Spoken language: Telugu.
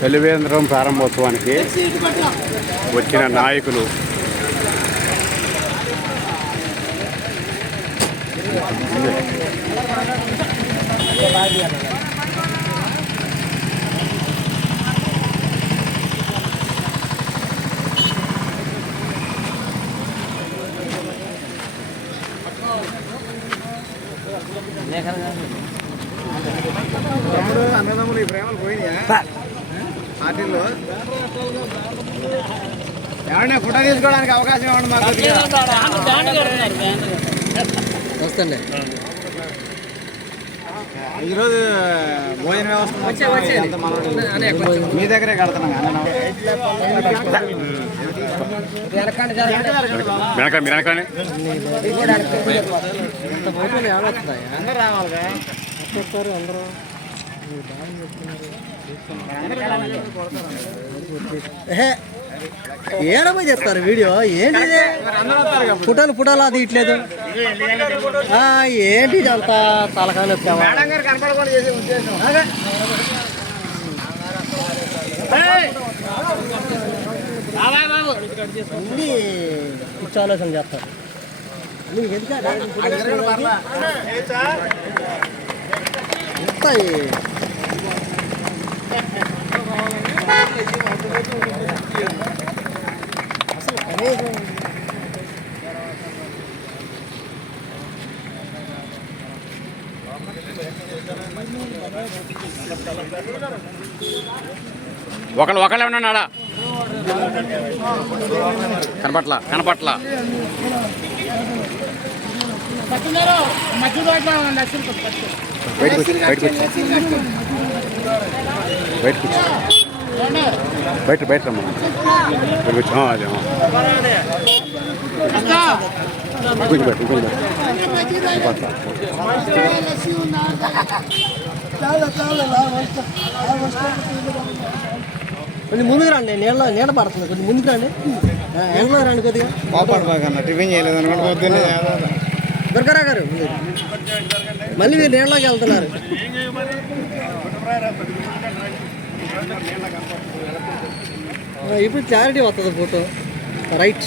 తెలివేంద్రం ప్రారంభోత్సవానికి వచ్చిన నాయకులు. తమ్ముడు అన్నదమ్ములు ఈ ప్రేమలు పోయినాయా పార్టీలో ఏమన్నా ఫోటో తీసుకోవడానికి అవకాశం ఇవ్వండి మాకు కొద్దిగా. ఈరోజు భోజన వ్యవస్థ. మీ దగ్గరే కడుతున్నాం వెనక మీరు వెనకనే ఫోటోలు ఏమవుతున్నాయా అందరూ రావాలిగా వస్తారు అందరూ ఏడమని చెప్తారు వీడియో ఏంటిది ఫోటోలు ఫోటోలు అది ఇట్లేదు. ఆ, ఏంటిది అంత తలకాయ నొప్పావా అన్ని చేస్తారు. నీకు ఎందుకు ఎంత అసలు కనీసం ఒకళ్ళు ఒకళ్ళే ఉన్నాడా? కనపట్ల కనపట్ల. బయటకు వచ్చి బయటకు వచ్చి. బయటకు వచ్చి. బయట బయట రమ్మా అదే. ఇంకొంచెం బయట ఇంకొంచెం. కొంచెం ముందుకు రండి నీళ్ళ నీడ పడుతుంది కొంచెం ముందుకు రండి ఎండలో రండి కొద్దిగా అన్న టిఫిన్ చేయలేదు. దుర్గారా గారు. మళ్ళీ మీరు నీళ్ళలోకి వెళ్తున్నారు ఇప్పుడు క్లారిటీ వస్తుంది ఫోటో రైట్